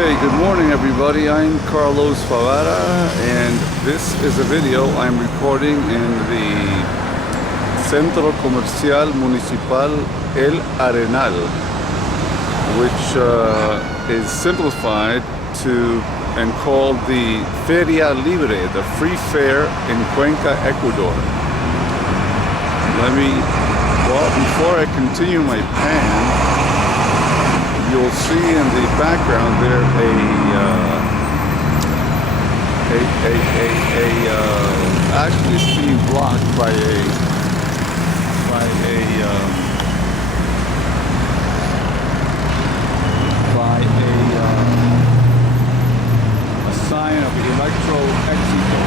Okay, good morning everybody. I'm Carlos Favara and this is a video I'm recording in the Centro Comercial Municipal El Arenal, which is simplified to and called the Feria Libre, the free fair in Cuenca, Ecuador. Before I continue my pan, you'll see in the background there actually it's being blocked by a sign of electro exito,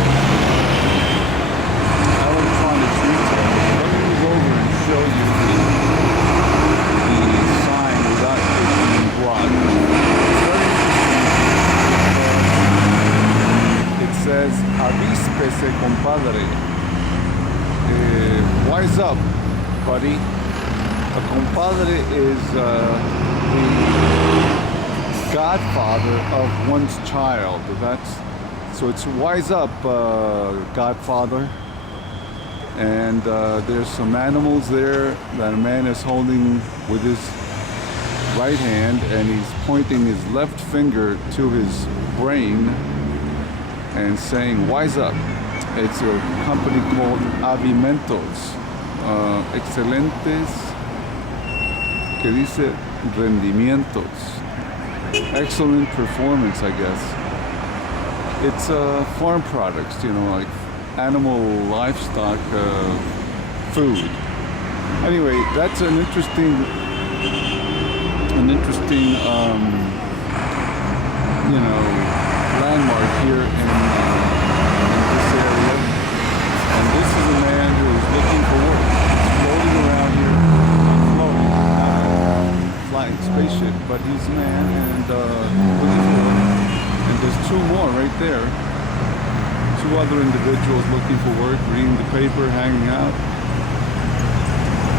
electronics retail. Let me move over and show you the sign without it being blocked. It says, "Avíspese, compadre." Wise up, buddy. A compadre is the godfather of one's child. So it's wise up, godfather. And there's some animals there that a man is holding with his right hand, and he's pointing his left finger to his brain and saying, "Wise up." It's a company called Avimentos. Excelentes, que dice rendimientos. Excellent performance, I guess. It's farm products, like animal, livestock, food. Anyway, that's an interesting landmark here in this area. And this is a man who is looking for work. He's floating around here, flying spaceship, but he's a man and looking for work. And there's two more right there. Two other individuals looking for work, reading the paper, hanging out.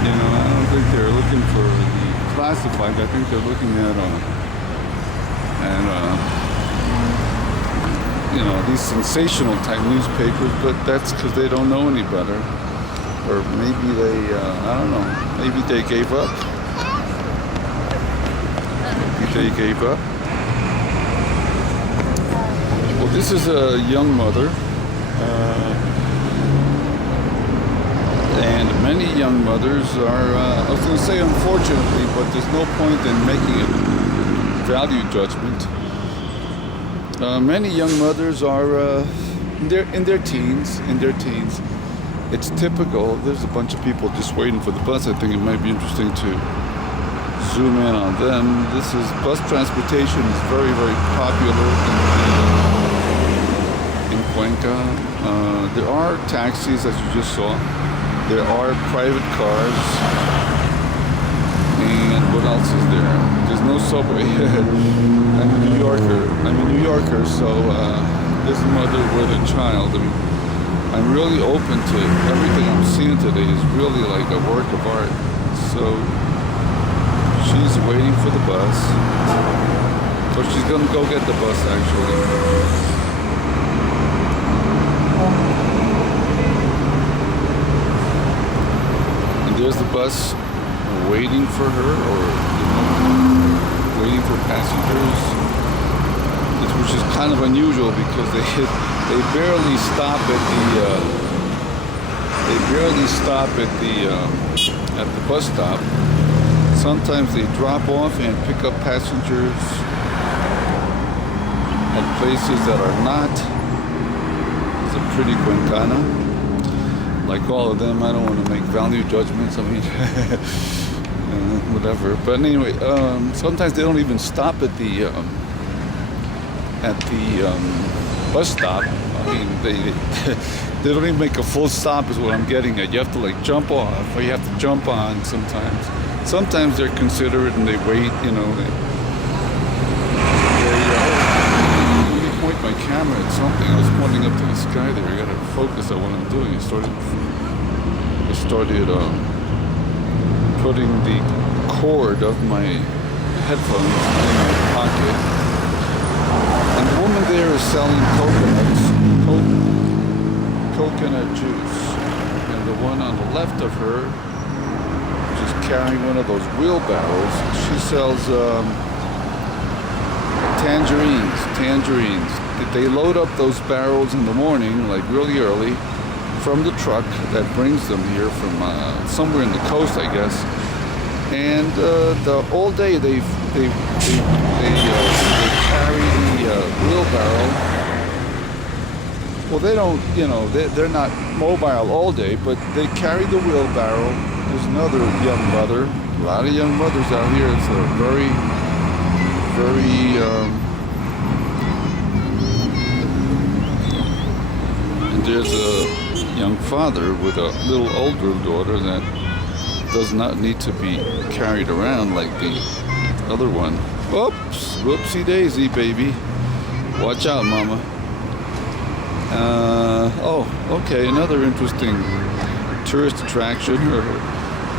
I don't think they're looking for the classified. I think they're looking at these sensational type newspapers, but that's because they don't know any better. Or maybe they, I don't know, maybe they gave up. Well, this is a young mother. And many young mothers are, I was going to say unfortunately, but there's no point in making a value judgment. Many young mothers are in their teens. It's typical. There's a bunch of people just waiting for the bus. I think it might be interesting to zoom in on them. Bus transportation is very, very popular in Cuenca. There are taxis, as you just saw. There are private cars. And what else is there? There's no subway. I'm a New Yorker, so this mother with a child. I'm really open to everything I'm seeing today is really like a work of art. So she's waiting for the bus. So she's gonna go get the bus actually. There's the bus waiting for her, or waiting for passengers, which is kind of unusual because they barely stop at the bus stop. Sometimes they drop off and pick up passengers at places that are not. It's a pretty Cuencana. Like all of them, I don't want to make value judgments. Whatever. But anyway, sometimes they don't even stop at the bus stop. They don't even make a full stop, is what I'm getting at. You have to jump off, or you have to jump on sometimes. Sometimes they're considerate and they wait. Let me point my camera at something. I was pointing up to the sky there. I gotta focus on what I'm doing. I started putting the cord of my headphones in my pocket And the woman there is selling coconut juice. And the one on the left of her, which is carrying one of those wheelbarrows, she sells tangerines. They load up those barrels in the morning, like really early, from the truck that brings them here from somewhere in the coast, I guess. And all day they carry the wheelbarrow. Well, they don't, they're not mobile all day, but they carry the wheelbarrow. There's another young mother. A lot of young mothers out here. It's a very and there's a young father with a little older daughter that does not need to be carried around like the other one. Oops, whoopsie daisy, baby. Watch out, mama. Okay, another interesting tourist attraction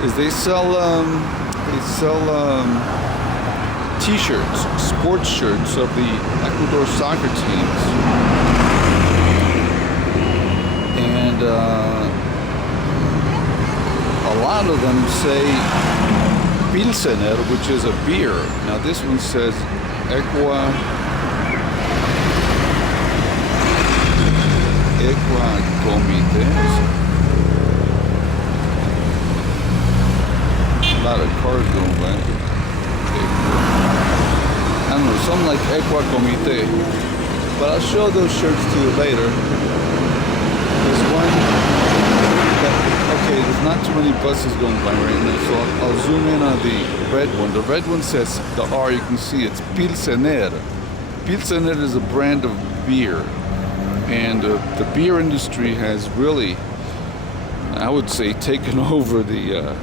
is they sell t-shirts, sports shirts of the Ecuador soccer teams. And a lot of them say Pilsener, which is a beer. Now this one says Equa Comités. A lot of cars going by. I don't know, something like Equa Comité. But I'll show those shirts to you later. There's one okay, there's not too many buses going by right now, so I'll zoom in on the red one. The red one says, the R, you can see it's Pilsener. Pilsener is a brand of beer. And the beer industry has really, I would say, taken over the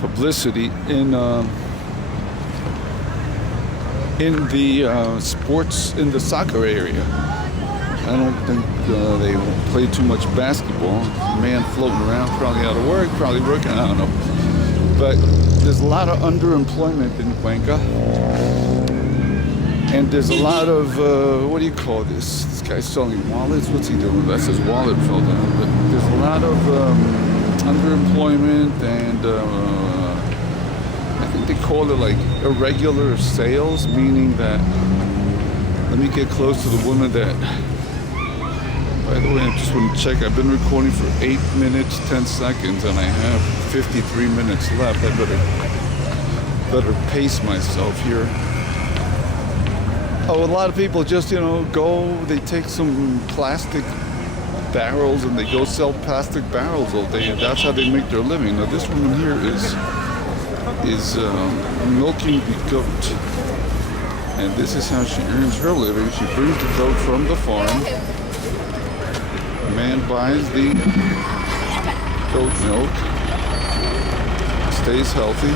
publicity in the sports, in the soccer area. I don't think they play too much basketball. A man floating around, probably out of work, probably working, I don't know. But there's a lot of underemployment in Cuenca. And there's a lot of, what do you call this? This guy's selling wallets. What's he doing? That's his wallet fell down. But there's a lot of underemployment and I think they call it like irregular sales, meaning that, let me get close to the woman that, by the way, I just want to check. I've been recording for 8 minutes, 10 seconds, and I have 53 minutes left. I better pace myself here. Oh, a lot of people just, go, they take some plastic barrels and they go sell plastic barrels all day, and that's how they make their living. Now, this woman here is milking the goat, and this is how she earns her living. She brings the goat from the farm. The man buys the goat milk, stays healthy.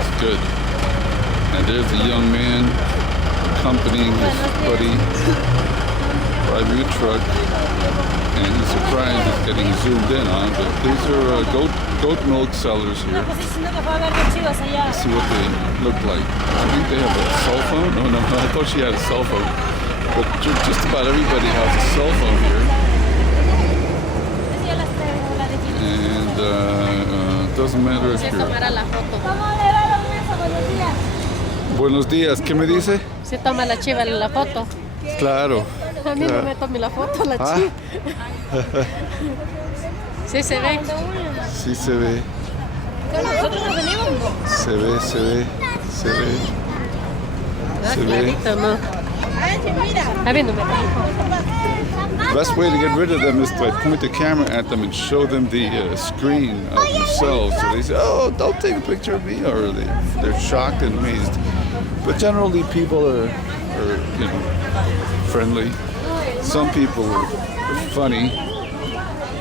It's good. And there's a young man accompanying his buddy driving a truck, and he's surprised he's getting zoomed in on. But these are goat milk sellers here. Let's see what they look like. I think they have a cell phone. No, I thought she had a cell phone. But just about everybody has a cell phone here. And doesn't matter if you're... Buenos días, ¿qué me dice? Se toma la chiva en la foto. Claro. A mí no me tomé la foto, la chiva. Sí se ve. Sí se ve. Nosotros nos venimos. Se ve. Se ve. No. A mí no me The best way to get rid of them is to point the camera at them and show them the screen of themselves. So they say, "Oh, don't take a picture of me," or they're shocked and amazed. But generally, people are friendly. Some people are funny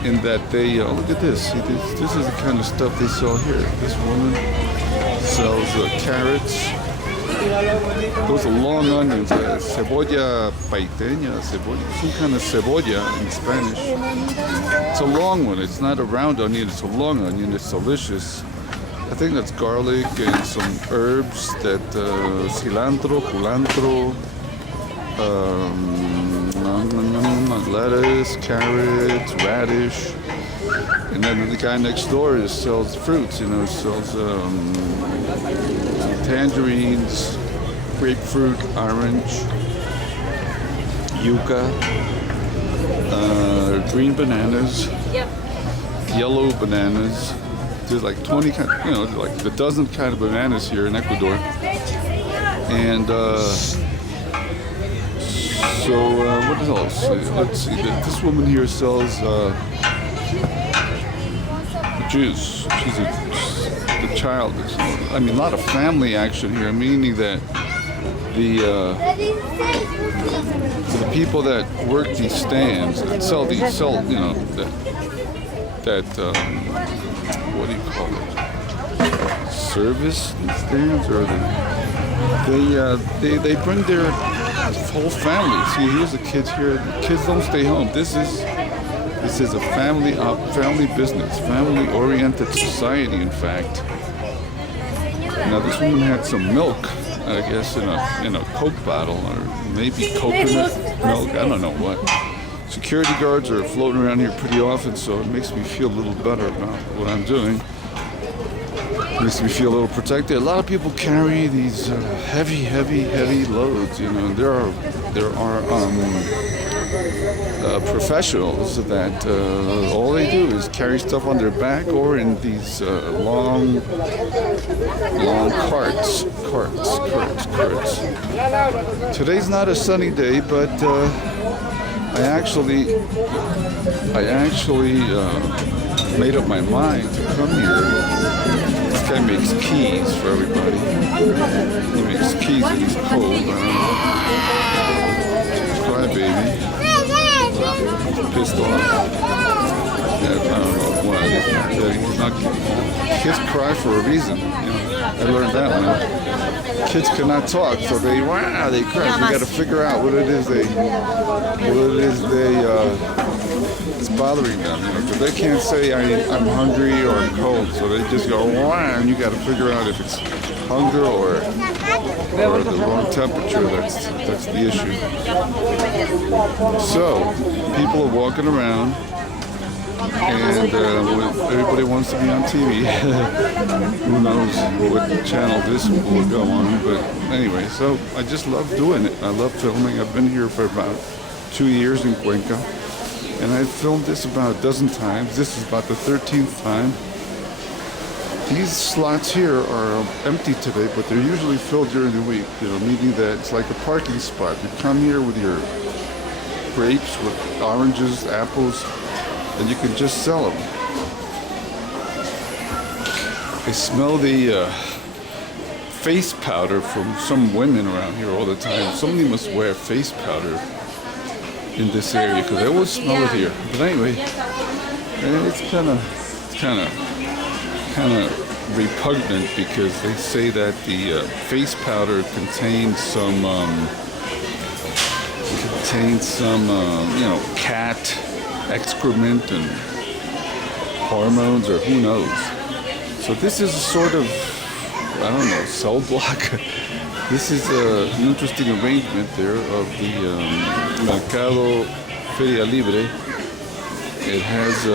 in that they look at this. See, this is the kind of stuff they sell here. This woman sells carrots. Those are long onions, cebolla paiteña, some kind of cebolla in Spanish. It's a long one. It's not a round onion. It's a long onion. It's delicious. I think that's garlic and some herbs that cilantro, culantro, lettuce, carrots, radish. And then the guy next door sells fruits, sells tangerines, grapefruit, orange, yucca, green bananas, yellow bananas. There's like 20 kind, like a dozen kind of bananas here in Ecuador. And what else? Let's see. This woman here sells juice. She's the child. A lot of family action here, meaning that the people that work these stands and sell what do you call it? Service stands, or they bring their whole family. See, here's the kids here. The kids don't stay home. This is a family business, family-oriented society. In fact, now this woman had some milk, I guess, in a Coke bottle, or maybe coconut milk. I don't know what. Security guards are floating around here pretty often, so it makes me feel a little better about what I'm doing. Makes me feel a little protected. A lot of people carry these heavy loads. There are professionals that all they do is carry stuff on their back or in these long carts. Today's not a sunny day, but I actually made up my mind to come here. This guy makes keys for everybody. He makes keys and he's cold. Crybaby. Pissed off. I don't know why. He's not. Kids cry for a reason. I learned that one. Kids cannot talk, so they cry. We got to figure out what it is it's bothering them. Because they can't say I'm hungry or I'm cold, so they just go wah, and you got to figure out if it's hunger or the wrong temperature. That's the issue. So people are walking around. And everybody wants to be on TV. Who knows what channel this will go on. But anyway, so I just love doing it. I love filming. I've been here for about 2 years in Cuenca. And I've filmed this about a dozen times. This is about the 13th time. These slots here are empty today, but they're usually filled during the week. Meaning that it's like a parking spot. You come here with your grapes, with oranges, apples, and you can just sell them. I smell the face powder from some women around here all the time. Somebody must wear face powder in this area because I always smell it here. But anyway, it's kind of repugnant because they say that the face powder contains some cat excrement and hormones, or who knows. So this is a sort of, I don't know, cell block. This is an interesting arrangement there of the Mercado Feria Libre. It has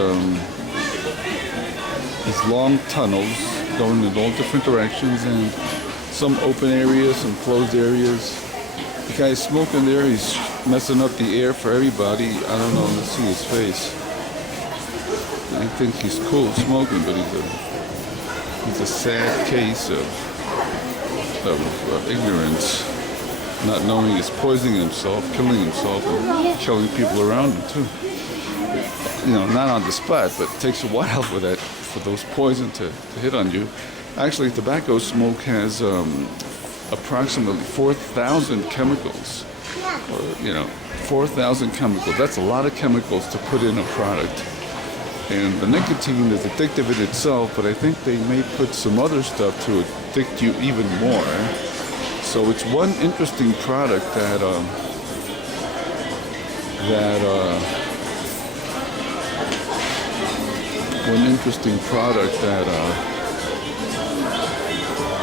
these long tunnels going in all different directions, and some open areas, some closed areas. The guy's smoking there. He's messing up the air for everybody. I don't know. Let's see his face. I think he's cool smoking, but he's a sad case of ignorance, not knowing he's poisoning himself, killing himself, and killing people around him too. Not on the spot, but it takes a while for those poison to hit on you. Actually, tobacco smoke has approximately 4,000 chemicals, 4,000 chemicals. That's a lot of chemicals to put in a product. And the nicotine is addictive in itself, but I think they may put some other stuff to addict you even more. So it's one interesting product that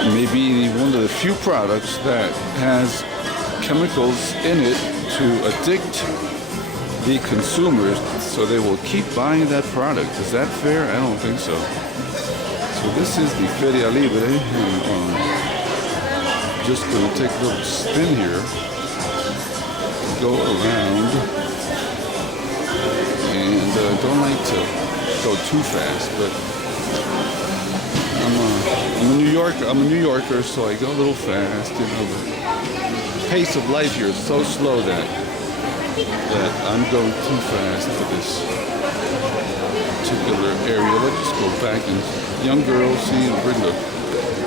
maybe one of the few products that has chemicals in it to addict the consumers, so they will keep buying that product. Is that fair? I don't think so. So this is the Feria Libre, and just going to take a little spin here, go around, and don't like to go too fast, but I'm a New Yorker, so I go a little fast. You know, the pace of life here is so slow that I'm going too fast for this particular area. Let's just go back, and young girls see and bring the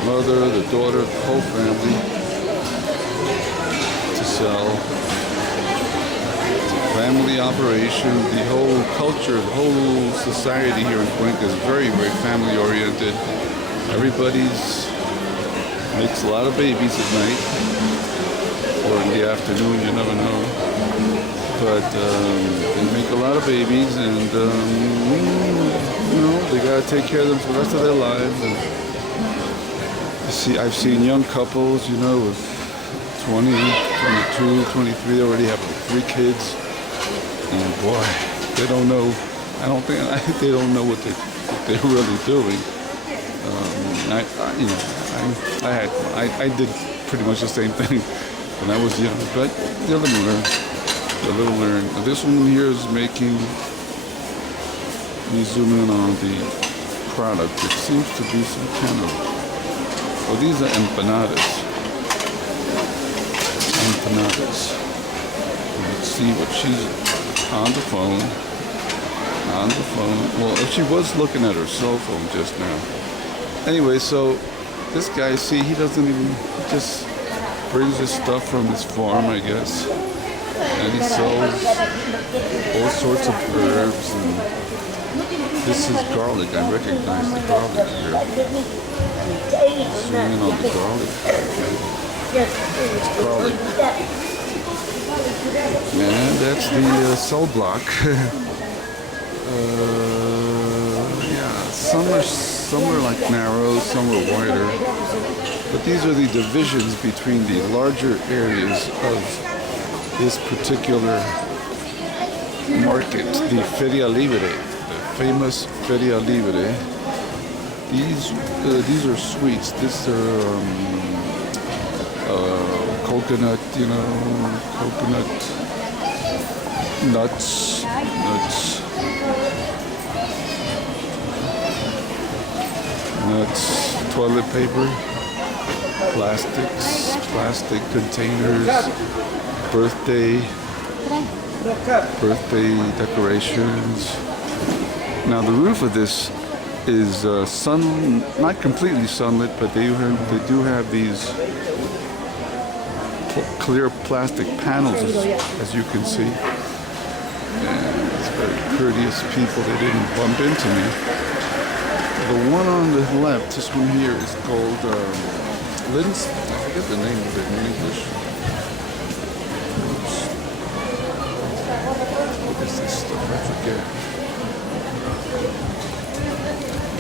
mother, the daughter, the whole family to sell. It's a family operation. The whole culture, the whole society here in Cuenca is very, very family oriented. Everybody's makes a lot of babies at night or in the afternoon, you never know. But they make a lot of babies, and you know, they gotta take care of them for the rest of their lives. And I've seen young couples, you know, with 20, 22, 23, already have 3 kids, and boy, they don't know. I think they don't know what they're really doing. I did pretty much the same thing when I was young, but you'll learn. This one here is making me zoom in on the product. It seems to be some kind of, well, these are empanadas. Let's see what she's on the phone. Well, she was looking at her cell phone just now. Anyway, so this guy, see, he doesn't even, he just brings his stuff from his farm, I guess. And he sells all sorts of herbs, and this is garlic. I recognize the garlic here. Zoom in on the garlic. It's garlic. And that's the cell block. Yeah, some are like narrow, some are wider. But these are the divisions between the larger areas of this particular market, the Feria Libre, the famous Feria Libre. These are sweets. These are coconut, you know, coconut nuts, toilet paper, plastic containers, birthday decorations. Now the roof of this is not completely sunlit, but they do have these clear plastic panels, as you can see. And it's very courteous people. They didn't bump into me. The one on the left, this one here, is called Lynn's. I forget the name of it in English. What is this stuff? I forget.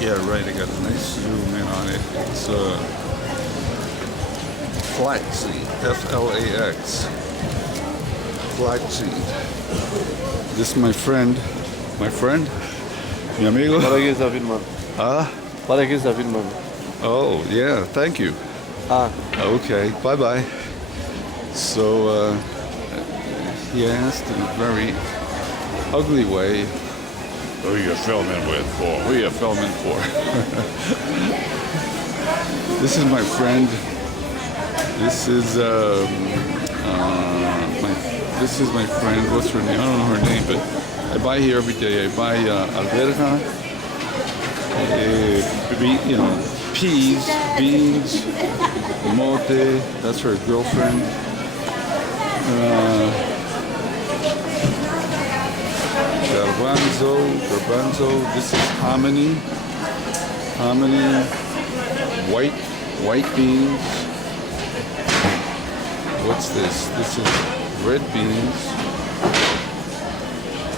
Yeah, right. I got a nice zoom in on it. It's flaxseed. F-L-A-X. Flaxseed. This is my friend. Mi amigo. ¿Para qué está filmando? Ah? ¿Para qué está filmando? Oh, yeah. Thank you. Okay. Bye-bye. So, he asked in a very ugly way, who are you filming with for? Who are you filming for? This is my friend. This is my friend. What's her name? I don't know her name, but I buy here every day. I buy alberja, you know, peas, beans, mote. That's her girlfriend. Garbanzo. This is hominy, white beans. What's this? This is red beans.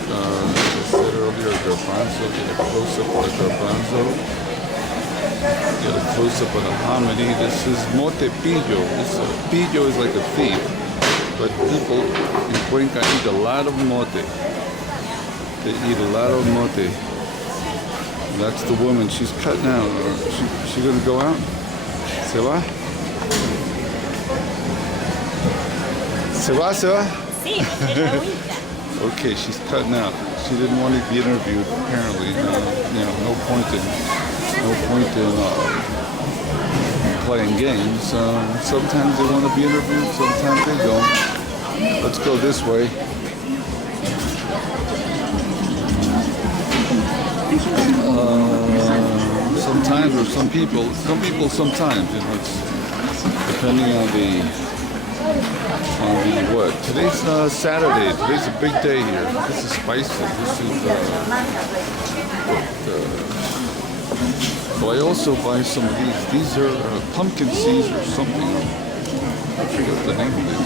As I said earlier, garbanzo. Get a close up of the garbanzo. Get a close-up on a hominy. This is mote pillo. Pillo is like a thief. But people in Cuenca eat a lot of mote. They eat a lot of mote. That's the woman. She's cut now. She gonna go out? Se va? Se va, se va? Sí, es la única. Okay, she's cutting out. She didn't want to be interviewed, apparently. No point in playing games. Sometimes they want to be interviewed, sometimes they don't. Let's go this way. Sometimes, or some people sometimes, it's depending on the what. Today's Saturday. Today's a big day here. This is spicy. This is I also buy some of these. These are pumpkin seeds or something. I forget the name of it.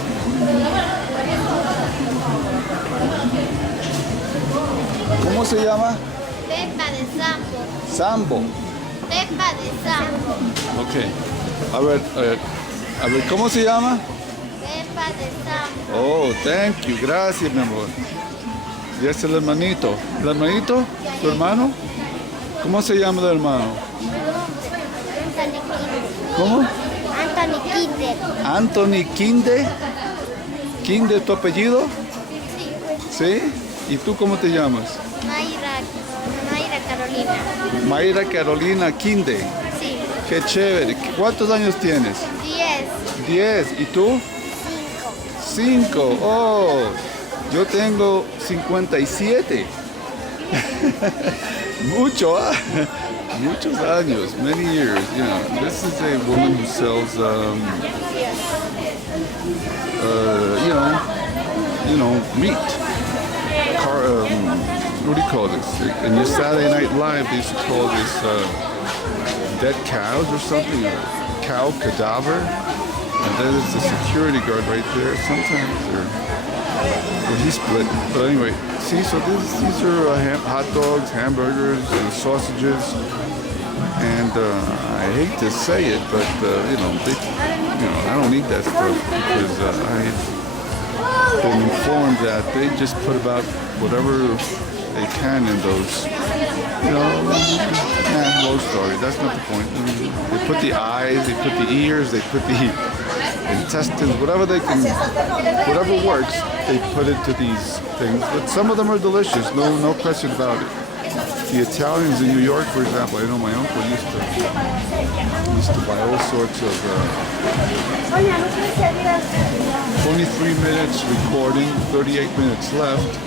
¿Cómo se llama? Pepa de sambo. Sambo. Pepa de sambo. Okay. A ver, ¿cómo se llama? Pepa de sambo. Oh, thank you. Gracias, mi amor. Y es el hermanito. ¿El hermanito? ¿Tu hermano? ¿Cómo se llama el hermano? ¿Cómo? Anthony Kinder. Anthony Kinde. ¿Kinde tu apellido? ¿Sí? ¿Y tú cómo te llamas? Mayra Carolina. Mayra Carolina Kinde. Sí. Qué chévere. ¿Cuántos años tienes? 10. 10. ¿Y tú? 5. Oh, yo tengo 57. Mucho, ¿ah? Muchos años, many years. This is a woman who sells, meat. What do you call this? In your Saturday Night Live, they used to call this dead cows or something, or cow cadaver. And then there's the security guard right there. Sometimes he's split. But anyway, see, so these are hot dogs, hamburgers, and sausages. And I hate to say it, but I don't eat that stuff because I've been informed that they just put about whatever they can in those. Low story. That's not the point. They put the eyes, they put the ears, they put the intestines, whatever works, they put into these things. But some of them are delicious, no question about it. The Italians in New York, for example, I know my uncle used to buy all sorts of 23 minutes recording, 38 minutes left.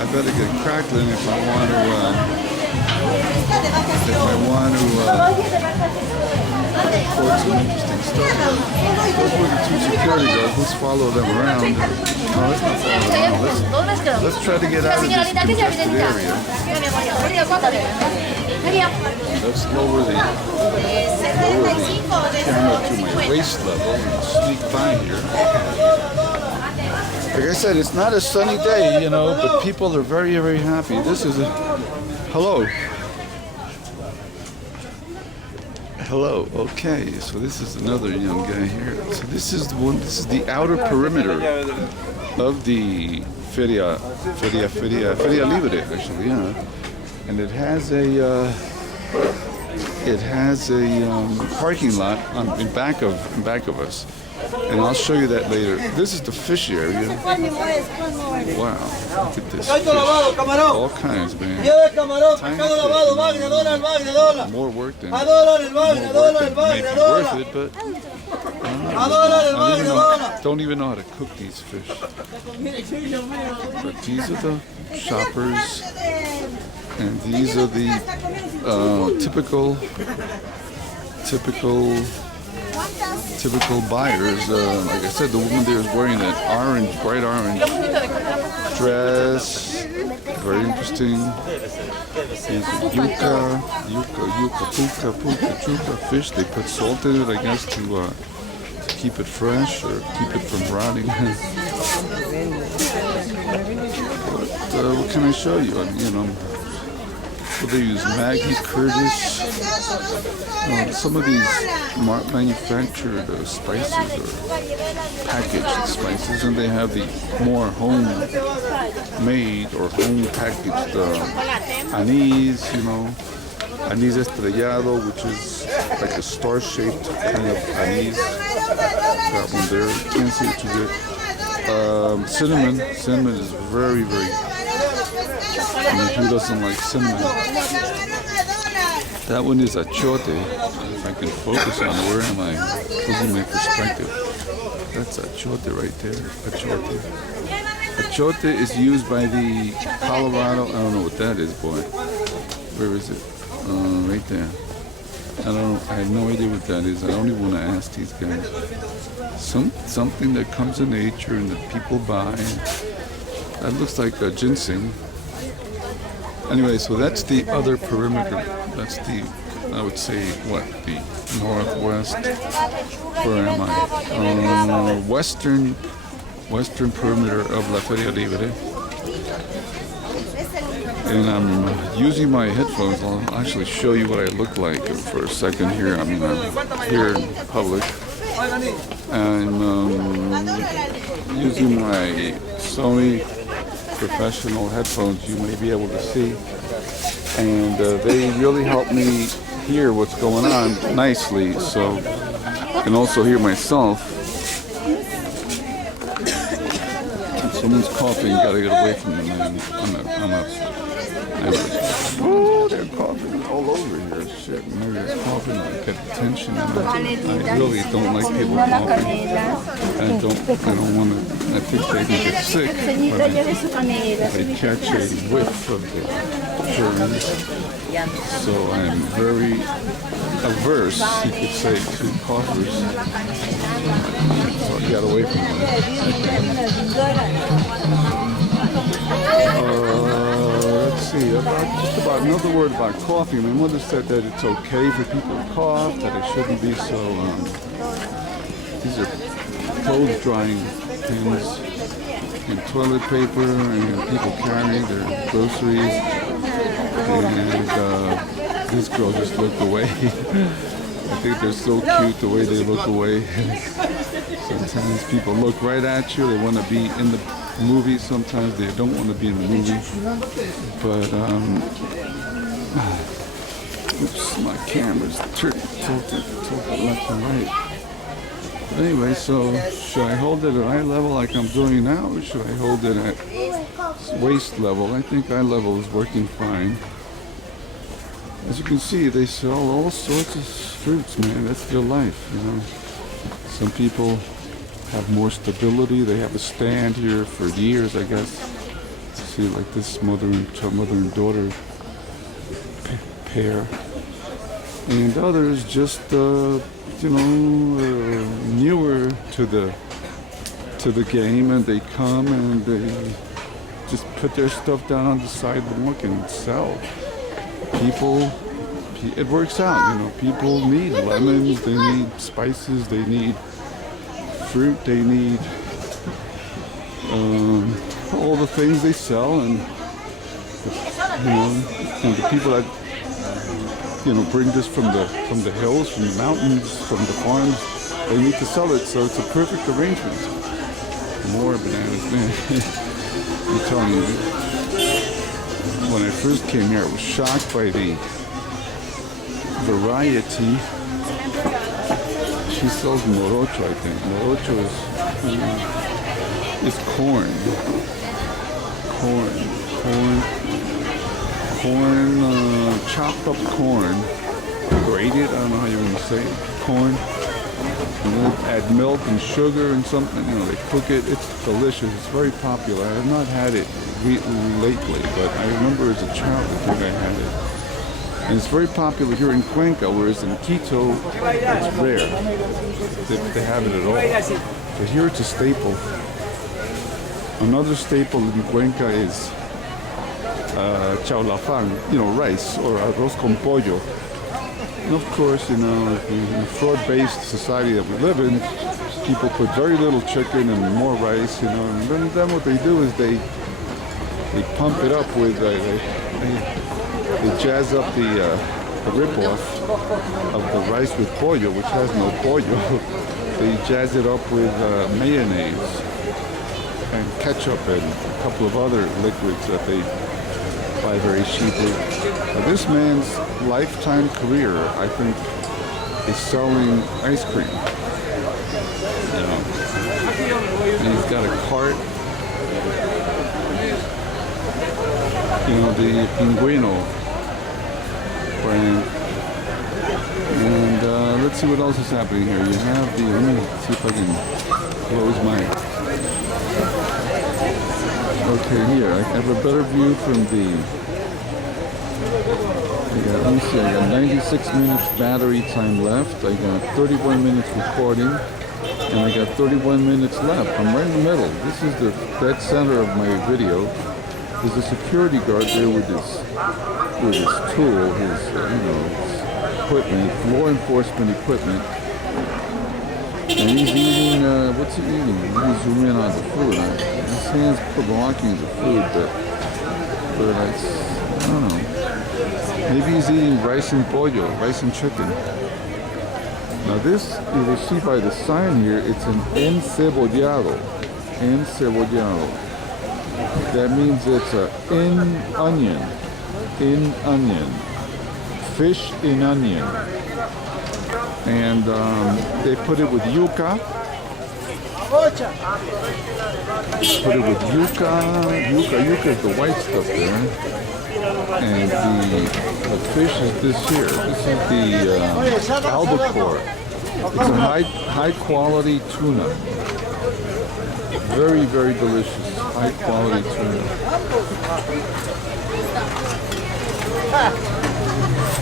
I better get crackling if I want to record some interesting stuff. Those were the two security guards. Let's follow them around. No, let's not follow them around. Let's try to get out of this congested area. Let's lower the camera to my waist level and sneak by here. Like I said, it's not a sunny day, but people are very, very happy. This is hello. Hello. Okay, so this is another young guy here. So this is the outer perimeter of the Feria Libre, actually, yeah. And it has a parking lot in back of us. And I'll show you that later. This is the fish area. Wow, look at this fish. All kinds, man. Tiny fish. More work than may be worth it, but I don't even know how to cook these fish. But these are the shoppers, and these are the typical buyers. Like I said, the woman there is wearing that bright orange dress. Very interesting. Yuca, puka fish. They put salt in it, I guess, to keep it fresh or keep it from rotting. What can I show you? Well, they use Maggie Curtis. Some of these manufactured spices or packaged spices, and they have the more home-made or home-packaged anise, anise estrellado, which is like a star-shaped kind of anise. That one there, can't see it too good. Cinnamon is very, very. I mean, who doesn't like cinnamon? That one is achote. If I can focus on where am I losing my perspective. That's achote right there. Achote. Achote is used by the Colorado. I don't know what that is, boy. Where is it? Right there. I have no idea what that is. I don't even want to ask these guys. Something that comes in nature and that people buy. That looks like a ginseng. Anyway, so that's the other perimeter. That's the, I would say, what, the northwest. Where am I? Western perimeter of La Feria Libre. And I'm using my headphones. I'll actually show you what I look like for a second here. I'm here in public. I'm using my Sony professional headphones, you may be able to see. And they really help me hear what's going on nicely, so I can also hear myself. If someone's coughing, gotta get away from them, man. Oh, they're coughing all over here. Shit, maybe they're coughing to get attention. I really don't like people coughing. I don't want to. I think they can get sick if they catch a whiff of the germs. So I'm very averse, you could say, to coughers. So I got away from them. Let's see, just about another word about coffee. My mother said that it's okay for people to cough, that it shouldn't be so. These are clothes drying things and toilet paper, and people carry their groceries. And this girl just looked away. I think they're so cute the way they look away. Sometimes people look right at you. They want to be in the movie. Sometimes they don't want to be in the movie. But oops, my camera's tilted left and right. But anyway, so should I hold it at eye level like I'm doing now, or should I hold it at waist level? I think eye level is working fine. As you can see, they sell all sorts of fruits, man. That's their life, Some people have more stability. They have a stand here for years, I guess. See, like this mother and daughter pair. And others just, newer to the game, and they come and they just put their stuff down on the sidewalk and sell. It works out, people need lemons, they need spices, they need fruit, they need all the things they sell, and the people that bring this from the hills, from the mountains, from the farms, they need to sell it, so it's a perfect arrangement. More bananas, man. I'm telling you, when I first came here, I was shocked by the variety. She sells morocho, I think. Morocho is corn. Chopped up corn, grated, I don't know how you want to say it, corn. And then add milk and sugar and something, they cook it. It's delicious. It's very popular. I have not had it lately, but I remember as a child, I think I had it. And it's very popular here in Cuenca, whereas in Quito, it's rare if they have it at all. But here it's a staple. Another staple in Cuenca is chaulafán, rice or arroz con pollo. And of course, in the fraud-based society that we live in, people put very little chicken and more rice, and then what they do is they pump it up with, they jazz up the ripoff of the rice with pollo, which has no pollo. They jazz it up with mayonnaise and ketchup and a couple of other liquids that they buy very cheaply. This man's lifetime career, I think, is selling ice cream. You know, and he's got a cart. You know, the Pinguino brand. And let's see what else is happening here. You have the, let me see if I can close my, okay, here, I have a better view from the, let me see, I got 96 minutes battery time left. I got 31 minutes recording, and I got 31 minutes left. I'm right in the middle. This is the dead center of my video. There's a security guard there with his tool, his, his equipment, law enforcement equipment. And he's eating, what's he eating? Let me zoom in on the food. His hands blocking the food, but I don't know. Maybe he's eating rice and pollo, rice and chicken. Now this, you will see by the sign here, it's an encebollado. Encebollado. That means it's in onion. Fish in onion. And they put it with yuca. Put it with yuca. Yuca is the white stuff there. And the fish is this here. This is the albacore. It's a high quality tuna. Very, very delicious. High quality tuna.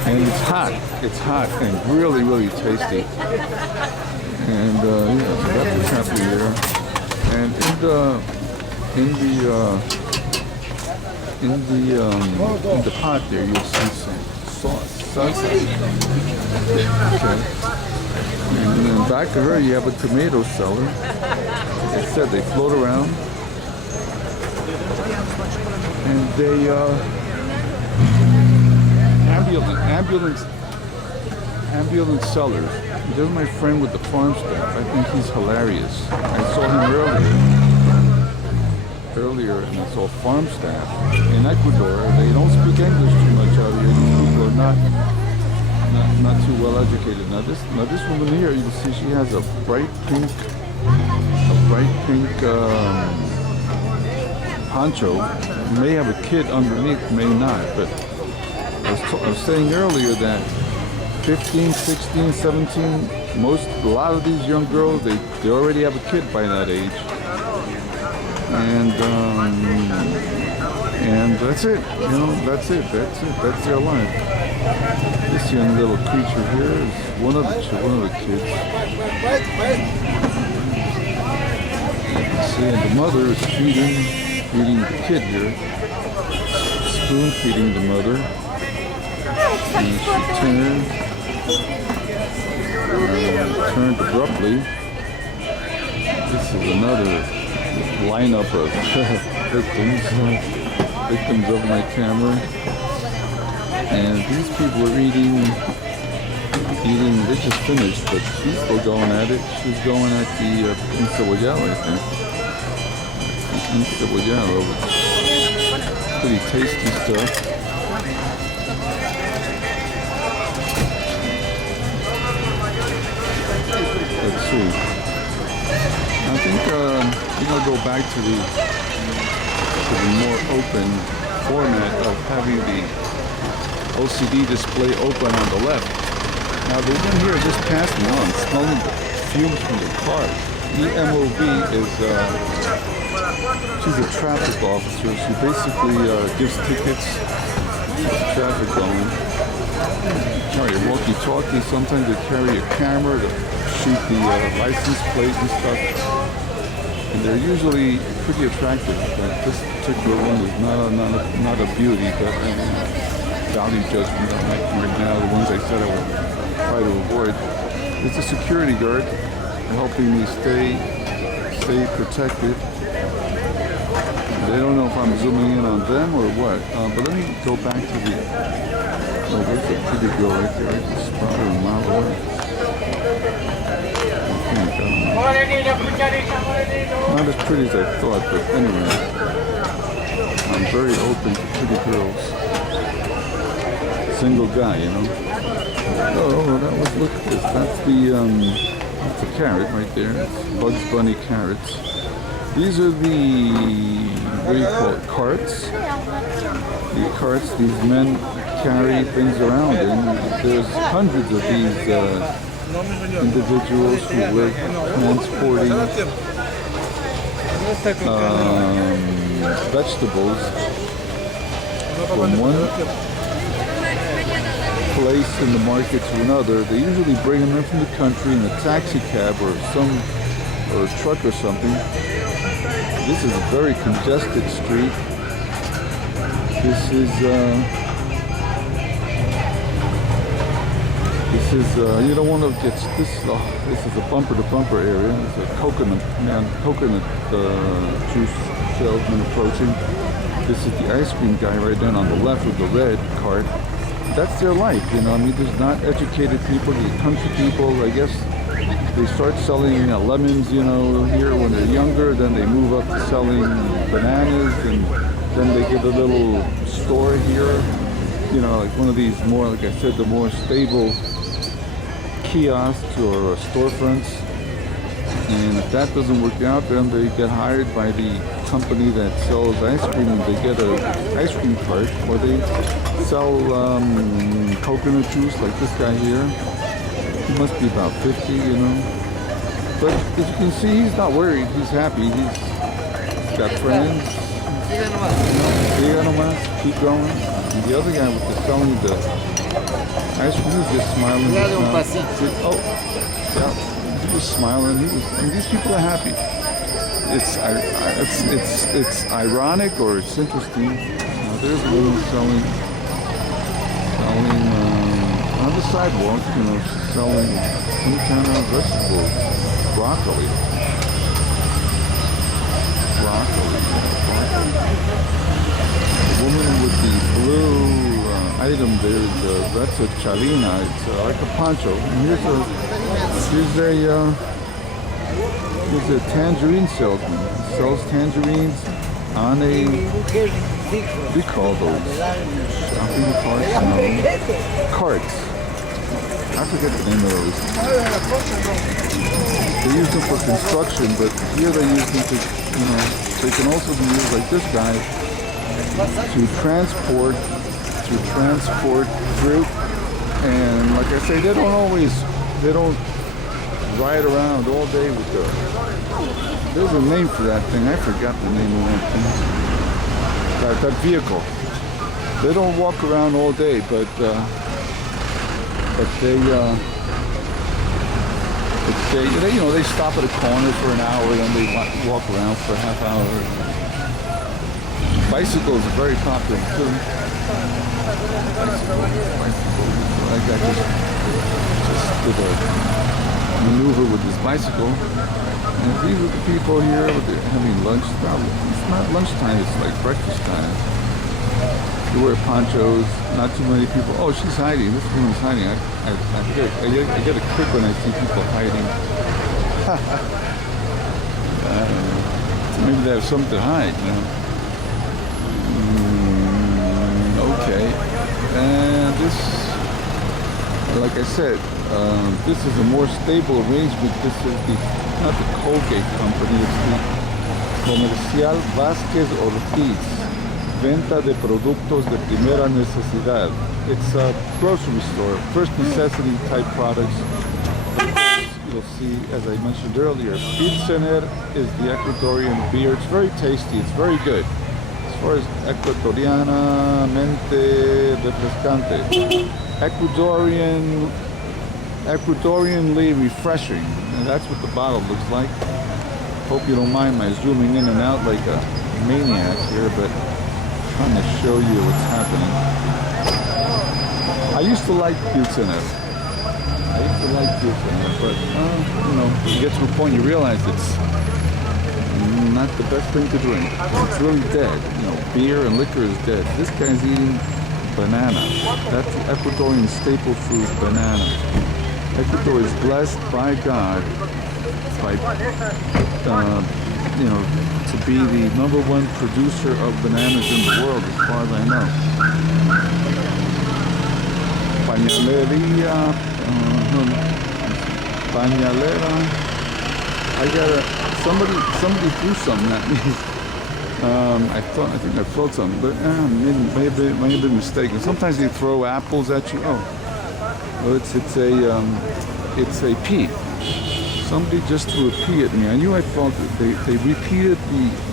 And it's hot and really, really tasty. And yeah, so that's what's happening there. And in the pot there, you'll see some salsa. Okay. And then back of her, you have a tomato cellar. Like I said, they float around, and they ambulance sellers. There's my friend with the farm staff. I think he's hilarious. I saw him earlier, and it's all farm staff in Ecuador. They don't speak English too much out here. These people are not too well educated. Now this woman here, you can see she has a bright pink poncho. May have a kid underneath, may not, but I was saying earlier that 15, 16, 17, a lot of these young girls, they already have a kid by that age. And that's it, that's their life. This young little creature here is one of the kids. You can see, and the mother is feeding the kid here, spoon feeding the mother. And she turned abruptly. This is another lineup of victims of my camera. And these people are eating, they just finished, but she's still going at it. She's going at the encebollado, I think. Encebollado, pretty tasty stuff. Let's see. I think we're gonna go back to the more open format of having the LCD display open on the left. Now the one here just passed me on, smelling the fumes from the car. EMOV is she's a traffic officer. She basically gives tickets, keeps traffic going. Carry a walkie-talkie. Sometimes they carry a camera to shoot the license plate and stuff. And they're usually pretty attractive. But this particular one is not a beauty, but value judgment on that right now. The ones I said I would try to avoid. It's a security guard helping me stay protected. They don't know if I'm zooming in on them or what. But let me go back to the... Oh, there's a pretty girl right there. I just spotted her a mile away. Not as pretty as I thought, but anyway. I'm very open to pretty girls. Single guy, you know. Oh, that was, look at this. That's a carrot right there. It's Bugs Bunny carrots. These are the, what do you call it, carts? The carts these men carry things around in. There's hundreds of these individuals who were transporting vegetables from one place in the market to another. They usually bring them in from the country in a taxi cab or a truck or something. This is a very congested street. This is you don't want to get this. This is a bumper-to-bumper area. It's a coconut juice salesman approaching. This is the ice cream guy right down on the left with the red cart. That's their life, you know. I mean, there's not educated people, the country people. I guess they start selling lemons, you know, here when they're younger. Then they move up to selling bananas, and then they get a little store here, you know, like one of these more, like I said, the more stable kiosks or storefronts. And if that doesn't work out, then they get hired by the company that sells ice cream, and they get an ice cream cart, or they sell coconut juice like this guy here. He must be about 50, you know. But as you can see, he's not worried. He's happy. He's got friends. Siga nomás, keep going. And the other guy with the selling the ice cream, he was just smiling. Oh, yeah. He was smiling. And these people are happy. It's ironic, or it's interesting. There's a woman selling on the sidewalk. You know, she's selling some kind of vegetables, broccoli. The woman with the blue item there, that's a chavina. It's like a poncho. And here's a tangerine salesman. He sells tangerines on a, what do you call those? Shopping carts? No. Carts. I forget the name of those. They use them for construction, but here they use them to, you know, they can also be used like this guy to transport fruit. And like I say, they don't ride around all day with there's a name for that thing. I forgot the name of that thing. That vehicle. They don't walk around all day, but they you know, they stop at a corner for an hour, then they walk around for a half hour. Bicycles are very popular too. Like I just did a maneuver with this bicycle, and these are the people here having lunch. It's not lunchtime, it's like breakfast time. They wear ponchos, not too many people. Oh, she's hiding. This woman's hiding. I get a kick when I see people hiding. Maybe they have something to hide, you know. Okay. And this, like I said, this is a more stable arrangement. This is not the Colgate company, it's the Comercial Vázquez Ortiz. Venta de productos de primera necesidad. It's a grocery store, first necessity type products. You'll see, as I mentioned earlier, Pilsener is the Ecuadorian beer. It's very tasty, it's very good. As far as Ecuadorianamente refrescante. Ecuadorianly refreshing. And that's what the bottle looks like. Hope you don't mind my zooming in and out like a maniac here, but I'm trying to show you what's happening. I used to like Pilsener. But you know, you get to a point you realize not the best thing to drink. It's really dead. You know, beer and liquor is dead. This guy's eating banana. That's the Ecuadorian staple food, banana. Ecuador is blessed by God by, you know, to be the #1 producer of bananas in the world, as far as I know. Pañalería, pañalera. Somebody threw something at me. I think I felt something, but maybe have been mistaken. Sometimes they throw apples at you. Oh, well, it's a pea. Somebody just threw a pea at me. I knew I felt it. They repeated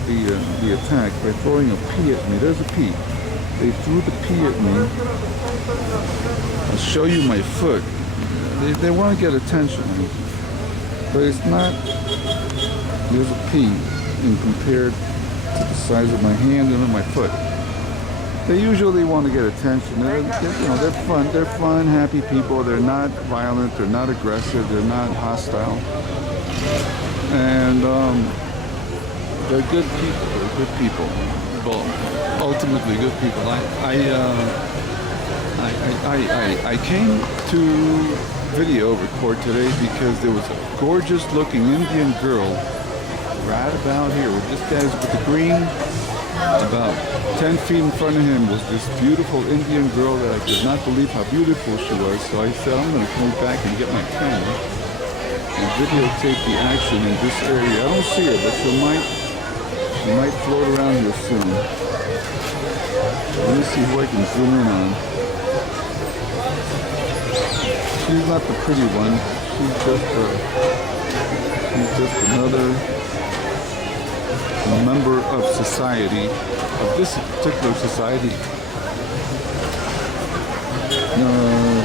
the attack by throwing a pea at me. There's a pea. They threw the pea at me. I'll show you my foot. They want to get attention, but it's not. There's a pea, and compared to the size of my hand and my foot. They usually want to get attention. They're fun, happy people. They're not violent. They're not aggressive. They're not hostile. And they're good people. They're good people. Well, ultimately good people. I came to video record today because there was a gorgeous-looking Indian girl right about here. This guy's with the green. About 10 feet in front of him was this beautiful Indian girl that I could not believe how beautiful she was. So I said, I'm going to come back and get my camera and videotape the action in this area. I don't see her, but she might float around here soon. Let me see who I can zoom in on. She's not the pretty one. She's just another member of society, of this particular society.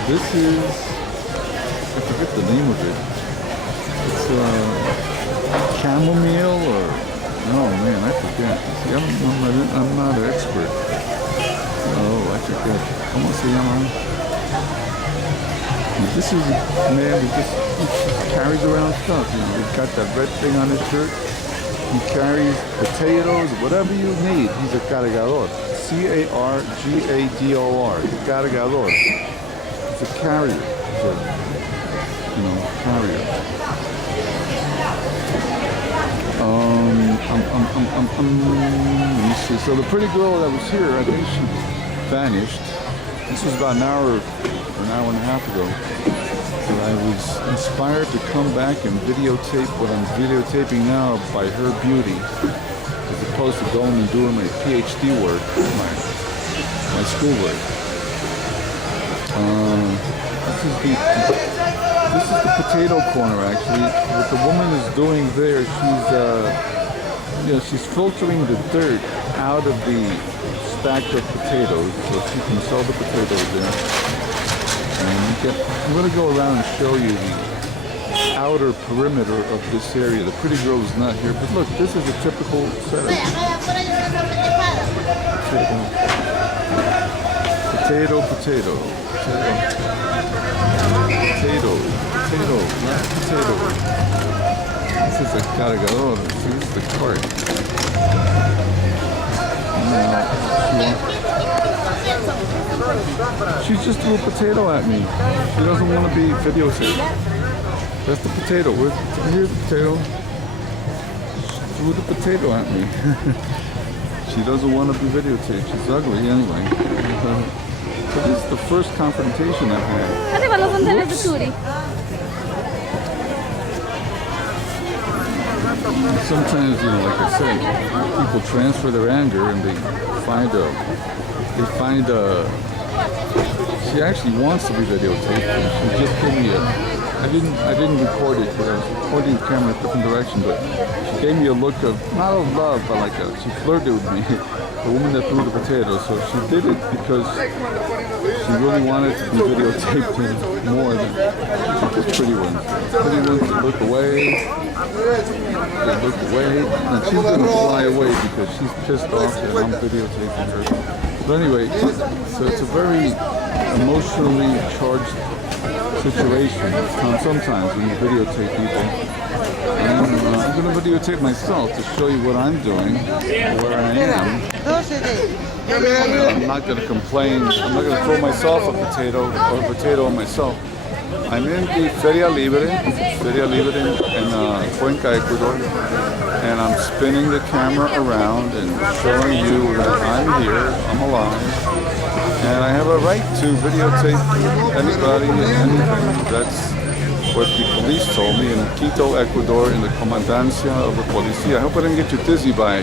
This is, I forget the name of it. It's chamomile or, oh man, I forget. See, I'm not an expert. Oh, I forget. ¿Cómo se llama? This is a man who just carries around stuff. You know, he's got that red thing on his shirt. He carries potatoes, whatever you need. He's a cargador. C-A-R-G-A-D-O-R. He's a cargador. He's a carrier. He's a, carrier. Let me see. So the pretty girl that was here, I think she vanished. This was about an hour and a half ago. So I was inspired to come back and videotape what I'm videotaping now by her beauty, as opposed to going and doing my PhD work, my schoolwork. This is the potato corner, actually. What the woman is doing there, she's filtering the dirt out of the stack of potatoes, so she can sell the potatoes there. I'm going to go around and show you the outer perimeter of this area. The pretty girl is not here, but look, this is a typical setup. Potato, potato, last potato. This is a cargador. See, this is the cart. She just threw a potato at me. She doesn't want to be videotaped. That's the potato. Here's the potato. She threw the potato at me. She doesn't want to be videotaped. She's ugly anyway. So this is the first confrontation I've had. Sometimes, like I said, people transfer their anger and they find she actually wants to be videotaped, and she just gave me I didn't record it because I was pointing the camera in a different direction, but she gave me a look of, not of love, but she flirted with me, the woman that threw the potatoes. So she did it because she really wanted to be videotaped more than just pretty ones. Pretty ones that look away, and she's going to fly away because she's pissed off that I'm videotaping her. But anyway, so it's a very emotionally charged situation sometimes when you videotape people. And I'm going to videotape myself to show you what I'm doing, where I am. I'm not going to complain. I'm not going to throw myself a potato or a potato on myself. I'm in the Feria Libre in Cuenca, Ecuador, and I'm spinning the camera around and showing you that I'm here, I'm alive, and I have a right to videotape anybody and anything. That's what the police told me in Quito, Ecuador, in the Comandancia of the Policía. I hope I didn't get you dizzy by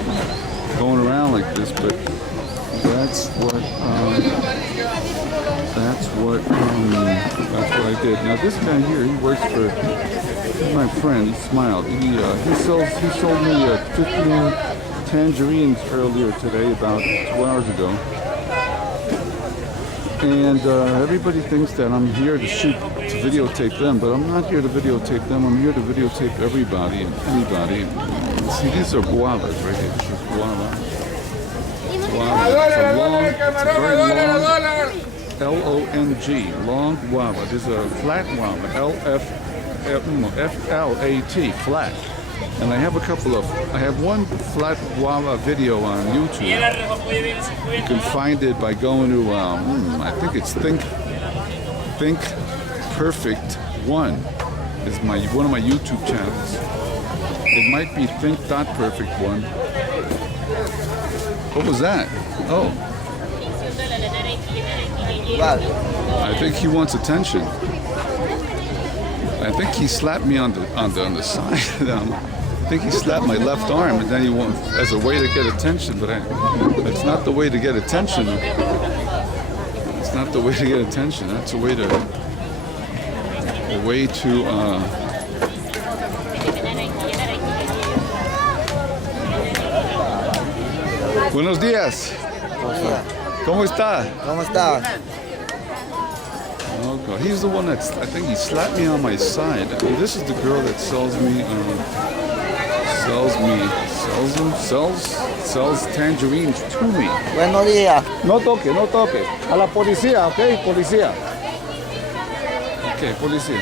going around like this, but that's what I did. Now this guy here, he works for, he's my friend. He smiled. He sold me 15 tangerines earlier today, about 2 hours ago. And everybody thinks that I'm here to videotape them, but I'm not here to videotape them. I'm here to videotape everybody and anybody. See, these are guavas right here. This is guava. Guava. It's a very long. L-O-N-G, long guava. This is a flat guava, F-L-A-T, flat. And I have I have one flat guava video on YouTube. You can find it by going to, I think it's Think Perfect 1 is one of my YouTube channels. It might be Think.Perfect 1. What was that? Oh. I think he wants attention. I think he slapped me on the side. I think he slapped my left arm, and then he wants as a way to get attention. But that's not the way to get attention. It's not the way to get attention. That's a way to Buenos días. ¿Cómo está? ¿Cómo está? Oh God, he's the one I think he slapped me on my side. And this is the girl that sells tangerines to me. Buenos días. No toque. A la policía, okay? Policía. Okay, policía.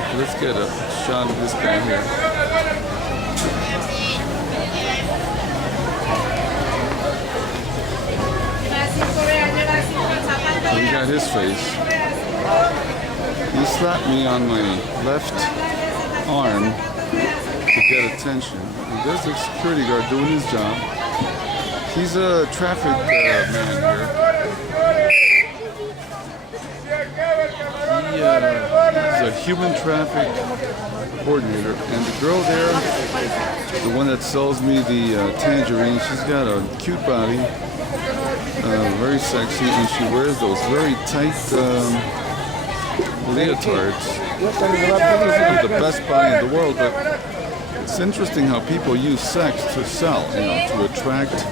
Okay, let's get a shot of this guy here. We got his face. He slapped me on my left arm to get attention. And there's a security guard doing his job. He's a traffic man here. He's a human traffic coordinator. And the girl there, the one that sells me the tangerine, she's got a cute body. Very sexy, and she wears those very tight leotards. The best body in the world, but it's interesting how people use sex to sell, to attract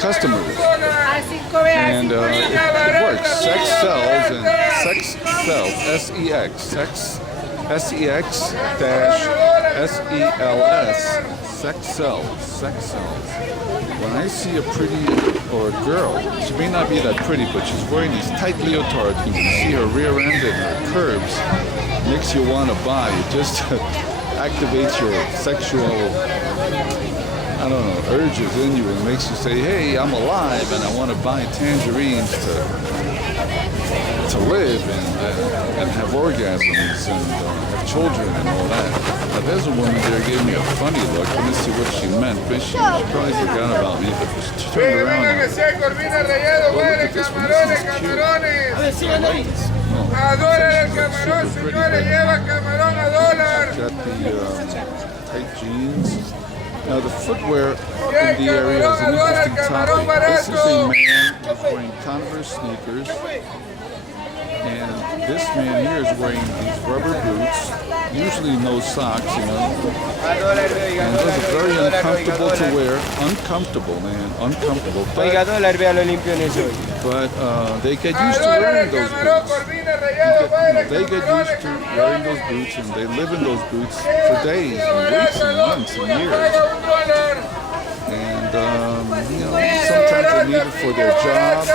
customers. And it works. Sex sells, and sex sells. S-E-X S-E-L-S. Sex sells. When I see a pretty or a girl, she may not be that pretty, but she's wearing these tight leotards. You can see her rear end and her curves. Makes you want to buy. It just activates your sexual, urges in you, and makes you say, hey, I'm alive and I want to buy tangerines to live and have orgasms and have children and all that. Now there's a woman there gave me a funny look. Let me see what she meant. But she probably forgot about me, but she turned around and look at this one. This is cute. I like this. Super pretty. Got the tight jeans. Now the footwear in the area is an interesting topic. This is a man who's wearing Converse sneakers, and this man here is wearing these rubber boots, usually no socks, and those are very uncomfortable to wear. Uncomfortable, man, uncomfortable. But they get used to wearing those boots. They get used to wearing those boots, and they live in those boots for days and weeks and months and years. And sometimes they need it for their job.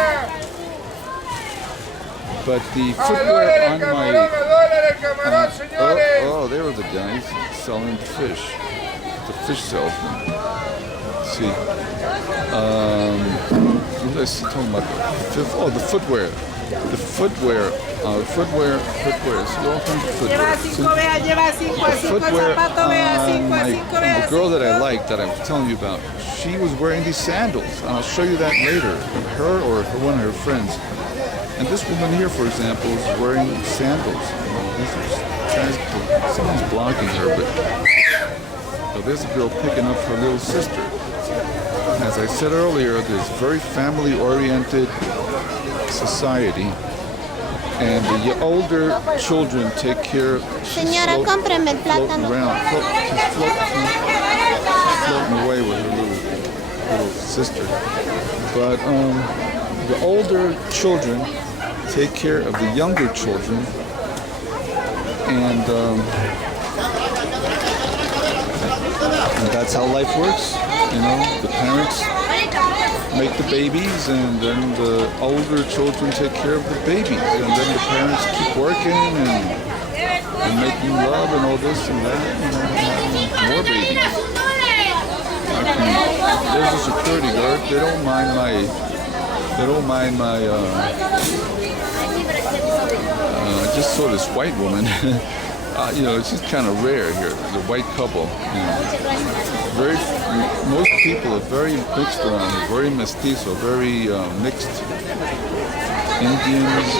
But the footwear on my there were the guys selling fish, the fish salesman. Let's see, let's talking about the footwear. The footwear. Footwear. See, all kinds of footwear. The footwear. The girl that I liked, that I was telling you about, she was wearing these sandals. And I'll show you that later. Her or one of her friends. And this woman here, for example, is wearing sandals. Someone's blocking her, but there's a girl picking up her little sister. As I said earlier, this very family-oriented society, and the older children take care. Señora, cómpreme el plátano. She's floating away with her little sister. But the older children take care of the younger children, and that's how life works. The parents make the babies, and then the older children take care of the babies, and then the parents keep working and making love and all this and that, having more babies. There's a security guard. They don't mind my. I just saw this white woman. It's just kind of rare here. The white couple. Most people are very mixed around here, very mestizo, very mixed. Indians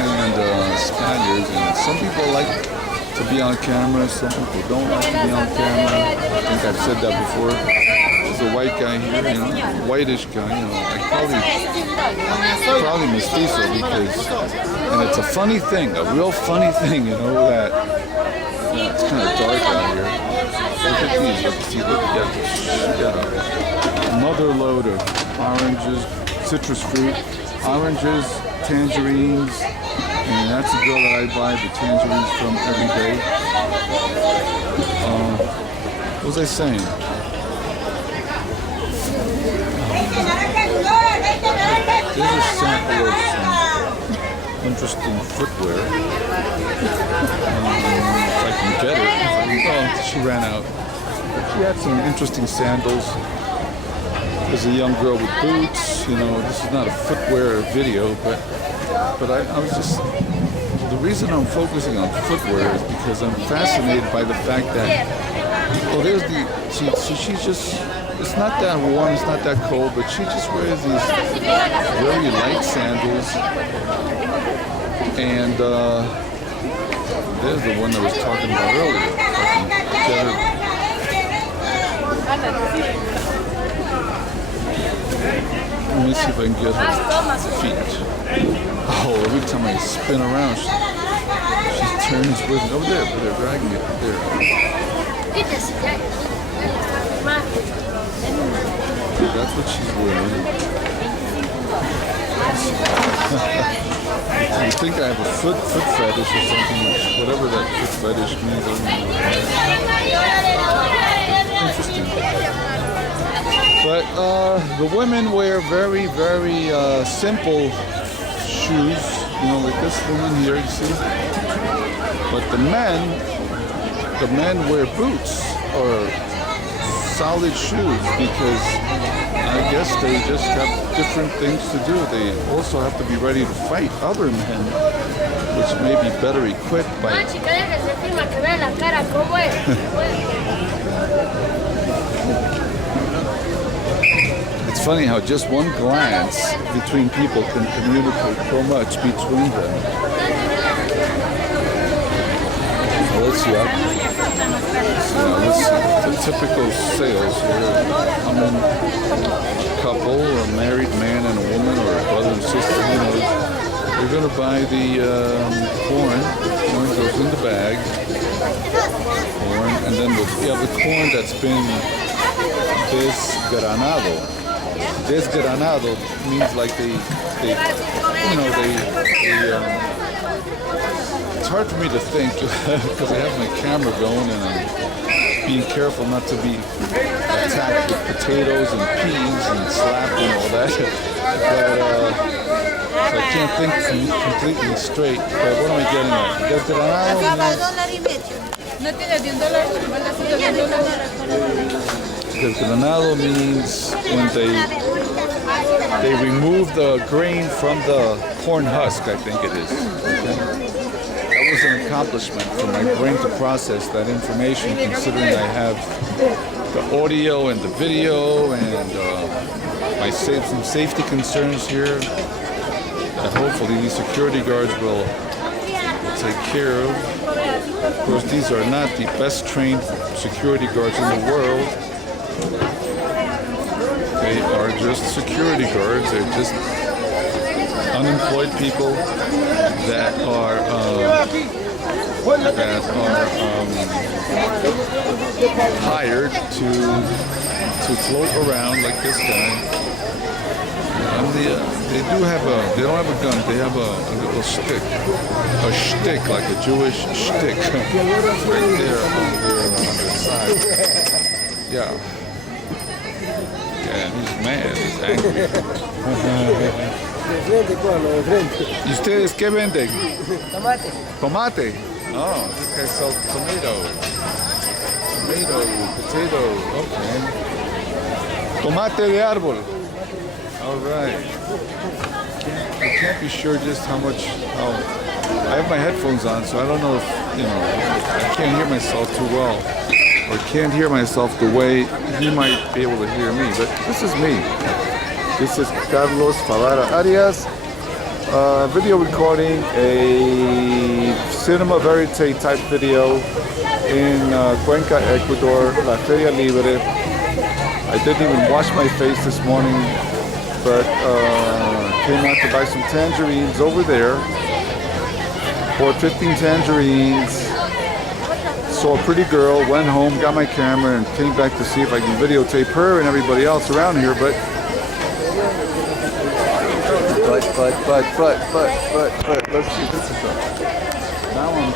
and Spaniards, and some people like to be on camera, some people don't like to be on camera. I think I've said that before. There's a white guy here, whitish guy, probably mestizo, because, and it's a funny thing, a real funny thing, that it's kind of dark out here. Look at these, look at a mother load of oranges, citrus fruit, oranges, tangerines, and that's the girl that I buy the tangerines from every day. What was I saying? There's a sample of some interesting footwear. If I can get it. Oh, she ran out. She had some interesting sandals. There's a young girl with boots. This is not a footwear video, but I was just. The reason I'm focusing on footwear is because I'm fascinated by the fact that. There's she's just. It's not that warm, it's not that cold, but she just wears these very light sandals. And there's the one that I was talking about earlier. Let me see if I can get her feet. Oh, every time I spin around, she turns with me. Over there, dragging it. There. That's what she's wearing. I think I have a foot fetish or something, whatever that foot fetish means. Interesting. But the women wear very, very simple shoes, like this woman here, you see. But the men wear boots or solid shoes, because I guess they just have different things to do. They also have to be ready to fight other men, which may be better equipped by. It's funny how just one glance between people can communicate so much between them. Let's see. Let's see. The typical sales here. I'm in a couple, a married man and a woman, or a brother and sister. They're going to buy the corn. The corn goes in the bag. Corn, and then the corn that's been desgranado. Desgranado means like they it's hard for me to think because I have my camera going and I'm being careful not to be attacked with potatoes and peas and slapped and all that. But so I can't think completely straight. But what am I getting at? Desgranado means when they remove the grain from the corn husk, I think it is. Okay? That was an accomplishment for my brain to process that information, considering I have the audio and the video and some safety concerns here that hopefully these security guards will take care of. Of course, these are not the best trained security guards in the world. They are just security guards. They're just unemployed people that are hired to float around like this guy. And they don't have a gun. They have a little stick, a shtick, like a Jewish shtick, right there on their side. Yeah. Yeah, he's mad. He's angry. ¿Y ustedes qué venden? Tomate. Tomate. Oh, this guy sells tomato, potato. Okay. Tomate de árbol. All right. I can't be sure just how much. I have my headphones on, so I don't know if I can't hear myself too well, or can't hear myself the way he might be able to hear me. But this is me. This is Carlos Favara Arias, video recording a cinema verite type video in Cuenca, Ecuador, La Feria Libre. I didn't even wash my face this morning, but came out to buy some tangerines over there. Bought 15 tangerines, saw a pretty girl, went home, got my camera, and came back to see if I can videotape her and everybody else around here, but let's see, this is up. Now I'm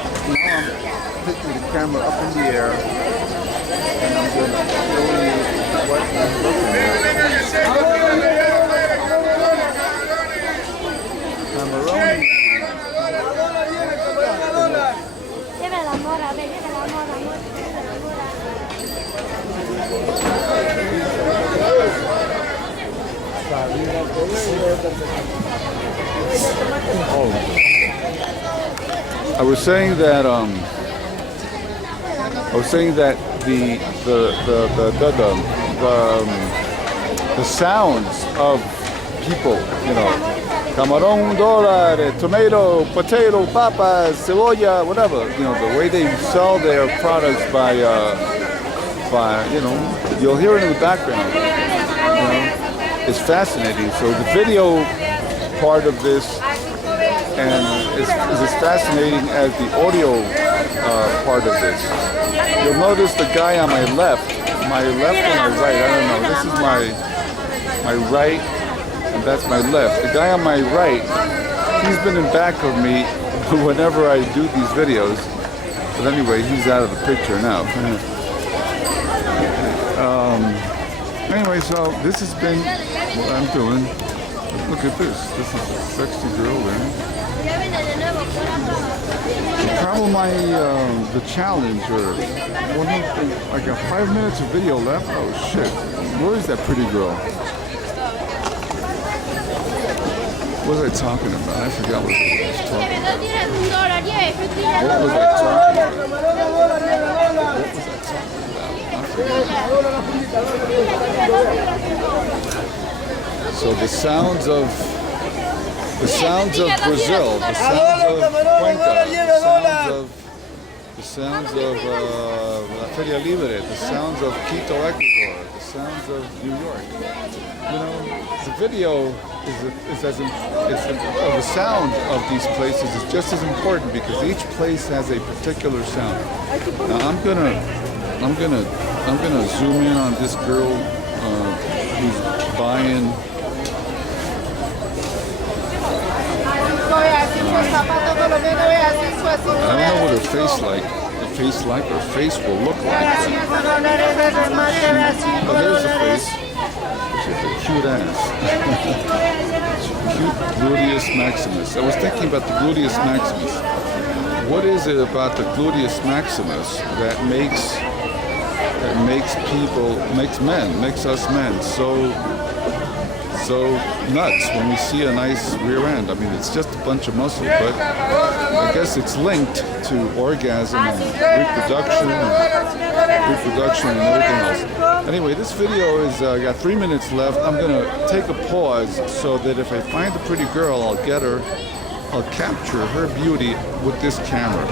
picking the camera up in the air, and I'm going to show you what I'm looking at. Camaroni. Lleve la mora, ve, lleve la mora, I was saying that the sounds of people, camarón, $1, tomato, potato, papas, cebolla, whatever, the way they sell their products by you'll hear it in the background. It's fascinating. So the video part of this is as fascinating as the audio part of this. You'll notice the guy on my left or my right, I don't know. This is my right, and that's my left. The guy on my right, he's been in back of me whenever I do these videos. But anyway, he's out of the picture now. Anyway, so this has been what I'm doing. Look at this. This is a sexy girl there. Probably the challenge, or I got 5 minutes of video left. Oh shit. Where is that pretty girl? What was I talking about? I forgot what I was talking about. What was I talking about? So the sounds of Brazil, the sounds of Cuenca, the sounds of La Feria Libre, the sounds of Quito, Ecuador, the sounds of New York. The video the sound of these places is just as important, because each place has a particular sound. Now I'm gonna zoom in on this girl who's buying. I don't know what her face will look like. Oh, there's the face. She's a cute ass. Cute gluteus maximus. I was thinking about the gluteus maximus. What is it about the gluteus maximus that makes us men so nuts when we see a nice rear end? I mean, it's just a bunch of muscle, but I guess it's linked to orgasm and reproduction and everything else. Anyway, this video is got 3 minutes left. I'm gonna take a pause so that if I find a pretty girl, I'll capture her beauty with this camera.